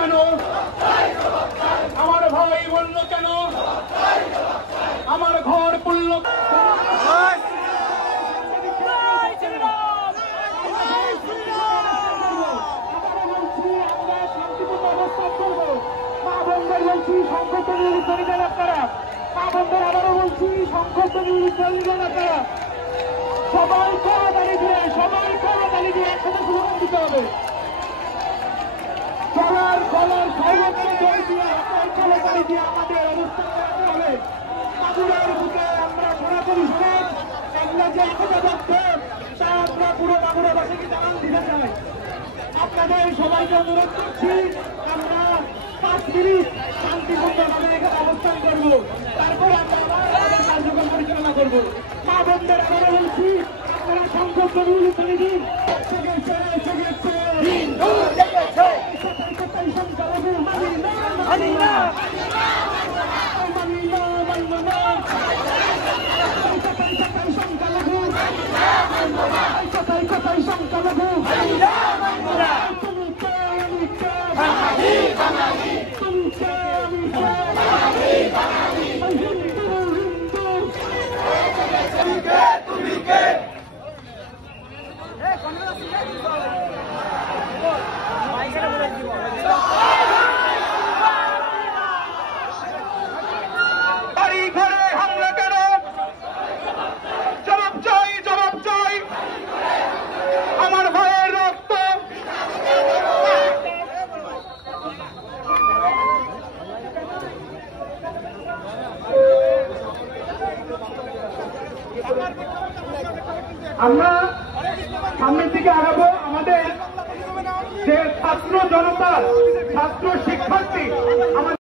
কেন? আমার ভাই বলল কেন? আমার ঘর পুড়ল। বলছি সংকট নির্বাচন আপনারা, মা বন্ধুর আবারও বলছি সংকট নির্বাচন আপনারা সবাই তাড়াতাড়ি দিয়ে একসাথে স্লোগান দিতে হবে। চলার সর্বোচ্চ জয় দিয়ে তাড়াতাড়ি দিয়ে আমাদের অবস্থান রাখতে হবে। মাগুরার বুকে আমরা সরাসরি শোনেন এগুলো যে একতা যাচ্ছে তা আমরা পুরো মাগুরাবাসীকে জানান দিতে চাই। আপনাদের সবাইকে অনুরোধ করছি আমরা 5 মিনিট শান্তিপূর্ণভাবে এখানে অবস্থান করবো, তারপরে আমরা আমাদের কার্যক্রম পরিচালনা করবো। মা বোনদের আমরা বলছি আপনারা সংকল্প নিয়ে চলে দিন। আমরা সামনের দিকে আগাবো। আমাদের যে ছাত্র জনতা, ছাত্র শিক্ষার্থী